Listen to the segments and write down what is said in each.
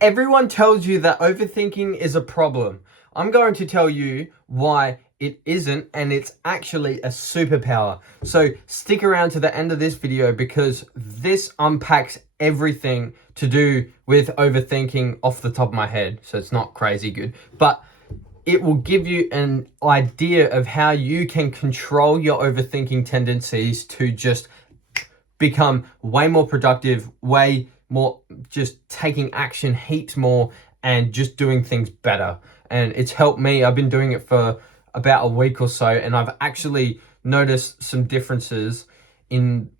Everyone tells you that overthinking is a problem. I'm going to tell you why it isn't, and it's actually a superpower. So stick around to the end of this video because this unpacks everything to do with overthinking off the top of my head. So it's not crazy good, but it will give you an idea of how you can control your overthinking tendencies to just become way more productive, way more just taking action heaps more and just doing things better. And it's helped me. I've been doing it for about a week or so, and I've actually noticed some differences in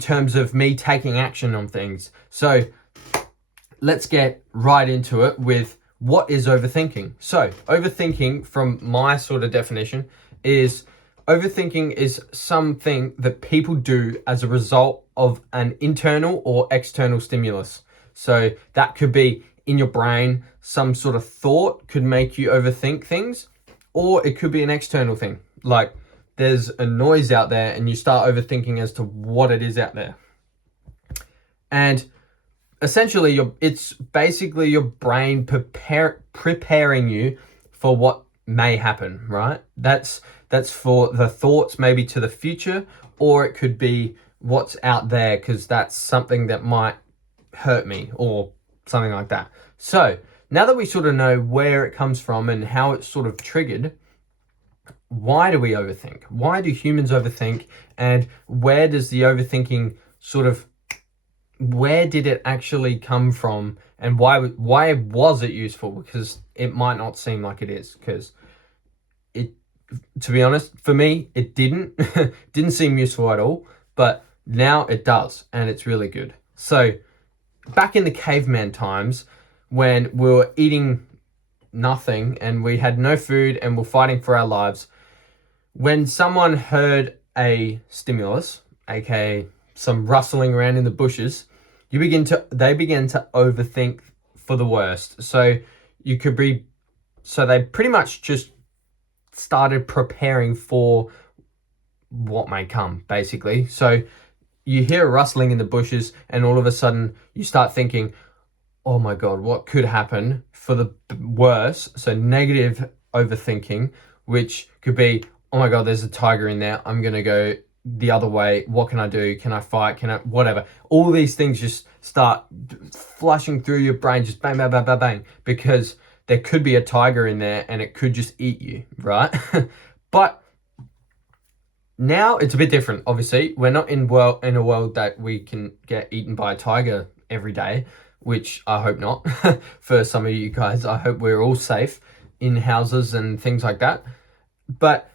terms of me taking action on things. So let's get right into it with what is overthinking. So overthinking, from my sort of definition, is overthinking is something that people do as a result of an internal or external stimulus. So that could be in your brain, some sort of thought could make you overthink things, or it could be an external thing. Like there's a noise out there and you start overthinking as to what it is out there. And essentially, it's basically your brain preparing you for what may happen, right? That's for the thoughts maybe to the future, or it could be what's out there because that's something that might hurt me or something like that. So now that we sort of know where it comes from and how it's sort of triggered, why do we overthink? Why do humans overthink? And where does the overthinking where did it actually come from, and why was it useful? Because it might not seem like it is, because it, to be honest, for me, it didn't seem useful at all, but now it does, and it's really good. So back in the caveman times, when we were eating nothing and we had no food and we're fighting for our lives, when someone heard a stimulus, aka some rustling around in the bushes, they begin to overthink for the worst. So they pretty much just started preparing for what may come, basically. So you hear a rustling in the bushes and all of a sudden you start thinking, oh my God, what could happen for the worst? So negative overthinking, which could be, oh my God, there's a tiger in there. I'm going to go the other way. What can I do? Can I fight? Whatever. All these things just start flashing through your brain, just bang, bang, bang, bang, bang, because there could be a tiger in there and it could just eat you, right? But now it's a bit different. Obviously, we're not in a world that we can get eaten by a tiger every day, which I hope not. For some of you guys, I hope we're all safe in houses and things like that. But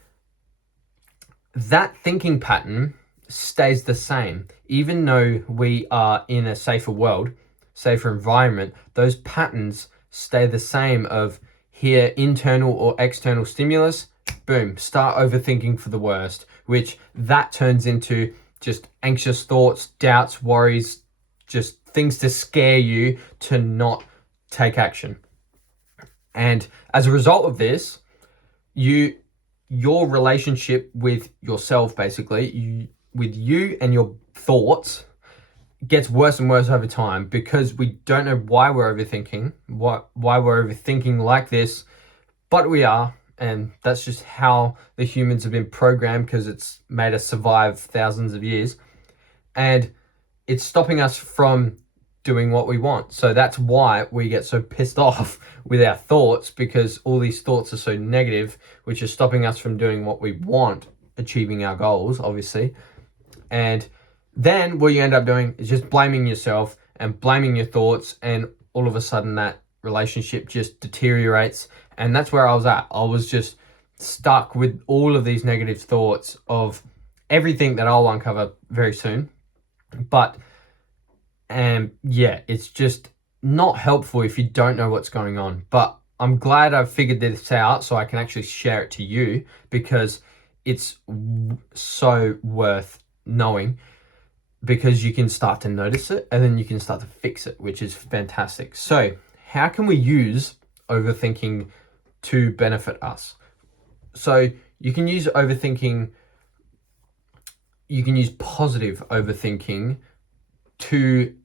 that thinking pattern stays the same. Even though we are in a safer world, safer environment, those patterns stay the same of here, internal or external stimulus, boom, start overthinking for the worst, which that turns into just anxious thoughts, doubts, worries, just things to scare you to not take action. And as a result of this, your relationship with yourself, basically, with you and your thoughts, gets worse and worse over time because we don't know why we're overthinking, why we're overthinking like this, but we are. And that's just how the humans have been programmed, because it's made us survive thousands of years. And it's stopping us from doing what we want. So that's why we get so pissed off with our thoughts, because all these thoughts are so negative, which is stopping us from doing what we want, achieving our goals, obviously. And then what you end up doing is just blaming yourself and blaming your thoughts, and all of a sudden that relationship just deteriorates. And that's where I was at. I was just stuck with all of these negative thoughts of everything that I'll uncover very soon. But yeah, it's just not helpful if you don't know what's going on. But I'm glad I've figured this out so I can actually share it to you, because it's so worth knowing, because you can start to notice it and then you can start to fix it, which is fantastic. So how can we use overthinking to benefit us? So you can use overthinking, you can use positive overthinking to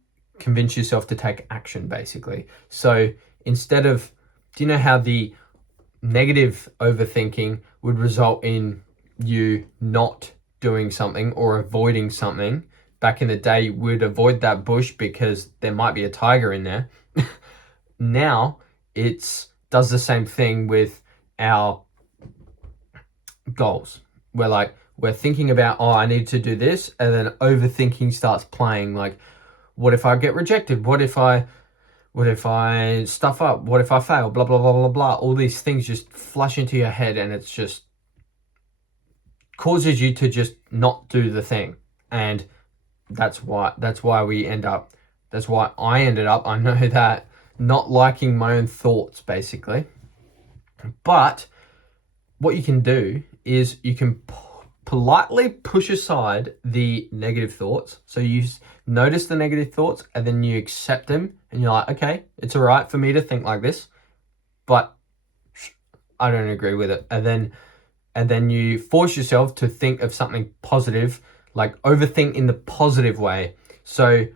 convince yourself to take action, basically. So instead of, do you know how the negative overthinking would result in you not doing something or avoiding something? Back in the day, we'd avoid that bush because there might be a tiger in there. Now it does the same thing with our goals. We're thinking about, oh, I need to do this, and then overthinking starts playing. Like, what if I get rejected? What if I stuff up? What if I fail? Blah, blah, blah, blah, blah. All these things just flash into your head, and it's just causes you to just not do the thing. And that's why I ended up, I know that, not liking my own thoughts, basically. But what you can do is you can politely push aside the negative thoughts. So you notice the negative thoughts and then you accept them, and you're like, okay, it's all right for me to think like this, but I don't agree with it. And then you force yourself to think of something positive, like overthink in the positive way. So,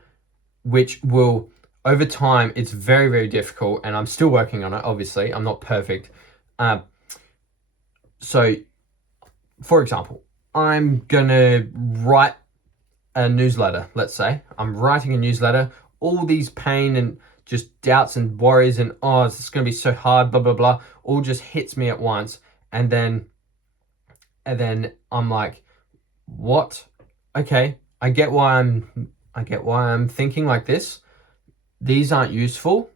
which will, over time, it's very, very difficult, and I'm still working on it, obviously. I'm not perfect. So, for example, I'm going to write a newsletter, let's say. I'm writing a newsletter, all these pain and just doubts and worries and, oh, it's going to be so hard, blah, blah, blah, all just hits me at once. And then I'm like, what? Okay, I get why I'm thinking like this. These aren't useful.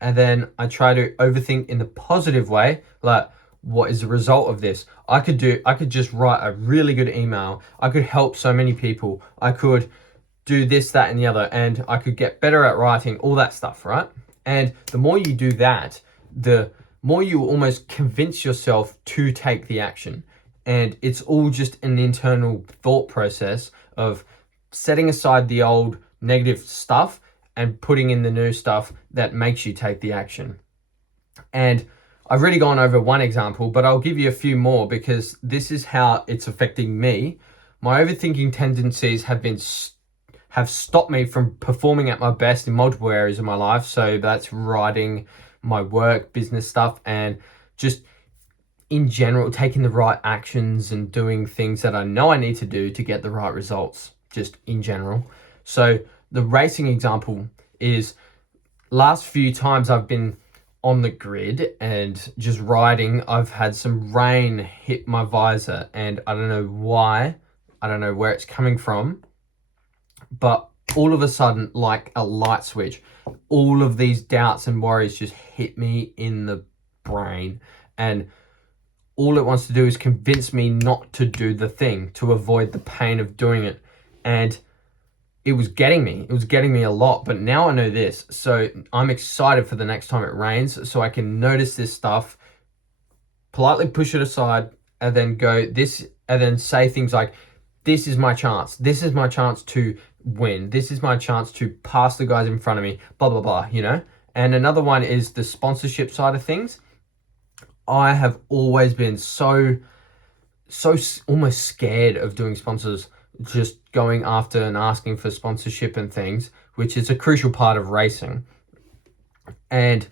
And then I try to overthink in the positive way, like, what is the result of this? I could just write a really good email. I could help so many people. I could do this, that, and the other, and I could get better at writing, all that stuff, right? And the more you do that, the more you almost convince yourself to take the action. And it's all just an internal thought process of setting aside the old negative stuff and putting in the new stuff that makes you take the action. And I've already gone over one example, but I'll give you a few more because this is how it's affecting me. My overthinking tendencies have stopped me from performing at my best in multiple areas of my life. So that's writing, my work, business stuff, and just in general, taking the right actions and doing things that I know I need to do to get the right results, just in general. So the racing example is, last few times I've been on the grid and just riding, I've had some rain hit my visor, and I don't know why, I don't know where it's coming from, but all of a sudden, like a light switch, all of these doubts and worries just hit me in the brain, and all it wants to do is convince me not to do the thing, to avoid the pain of doing it. And it was getting me a lot, but now I know this. So I'm excited for the next time it rains, so I can notice this stuff, politely push it aside, and then go this, and then say things like, this is my chance. This is my chance to win. This is my chance to pass the guys in front of me, blah, blah, blah, you know? And another one is the sponsorship side of things. I have always been so almost scared of doing sponsors, just going after and asking for sponsorship and things, which is a crucial part of racing. And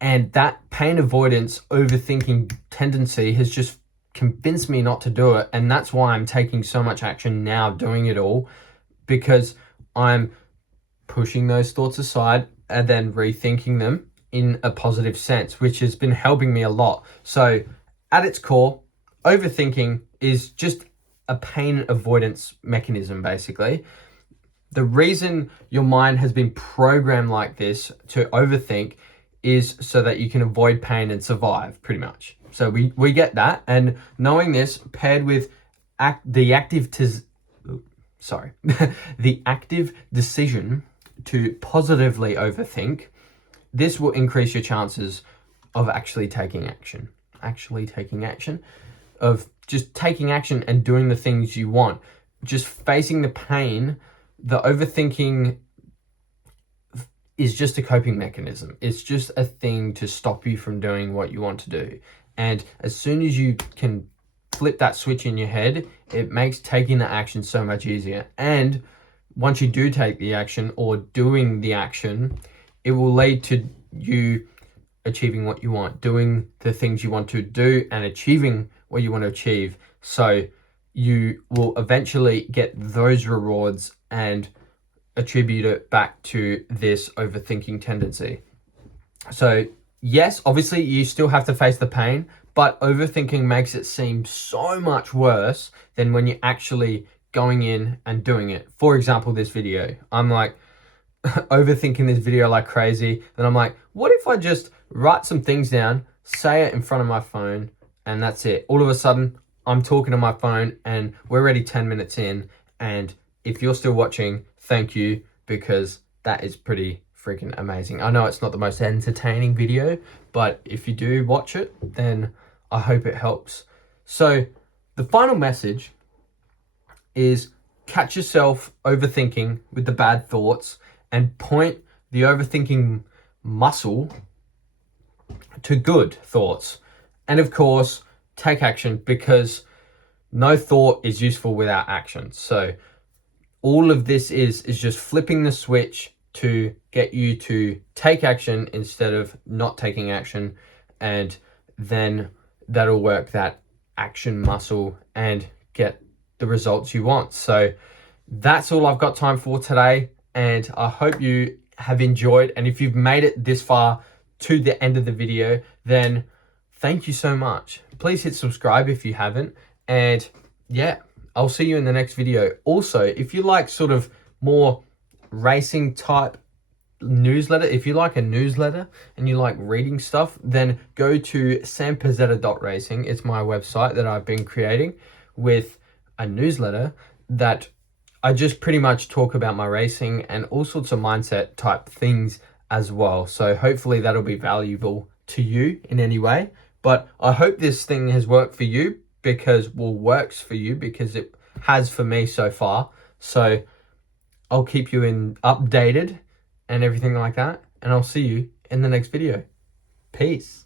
that pain avoidance, overthinking tendency has just convinced me not to do it. And that's why I'm taking so much action now, doing it all, because I'm pushing those thoughts aside and then rethinking them in a positive sense, which has been helping me a lot. So at its core, overthinking is just a pain avoidance mechanism, basically. The reason your mind has been programmed like this to overthink is so that you can avoid pain and survive, pretty much. So we get that, and knowing this paired with the active decision to positively overthink, this will increase your chances of actually taking action, of just taking action and doing the things you want, just facing the pain. The overthinking is just a coping mechanism. It's just a thing to stop you from doing what you want to do. And as soon as you can flip that switch in your head, it makes taking the action so much easier. And once you do take the action or doing the action, it will lead to you achieving what you want, doing the things you want to do and achieving what you want to achieve. So you will eventually get those rewards and attribute it back to this overthinking tendency. So yes, obviously you still have to face the pain, but overthinking makes it seem so much worse than when you're actually going in and doing it. For example, this video, I'm like overthinking this video like crazy. Then I'm like, what if I just write some things down, say it in front of my phone, and that's it. All of a sudden, I'm talking to my phone and we're already 10 minutes in. And if you're still watching, thank you, because that is pretty freaking amazing. I know it's not the most entertaining video, but if you do watch it, then I hope it helps. So the final message is catch yourself overthinking with the bad thoughts and point the overthinking muscle to good thoughts. And of course, take action, because no thought is useful without action. So all of this is just flipping the switch to get you to take action instead of not taking action. And then that'll work that action muscle and get the results you want. So that's all I've got time for today. And I hope you have enjoyed. And if you've made it this far to the end of the video, then thank you so much. Please hit subscribe if you haven't. And yeah, I'll see you in the next video. Also, if you like sort of more racing type newsletter, if you like a newsletter and you like reading stuff, then go to sampazzetta.racing. It's my website that I've been creating with a newsletter that I just pretty much talk about my racing and all sorts of mindset type things as well. So hopefully that'll be valuable to you in any way. But I hope this thing has worked for you, works for you because it has for me so far. So I'll keep you updated and everything like that. And I'll see you in the next video. Peace.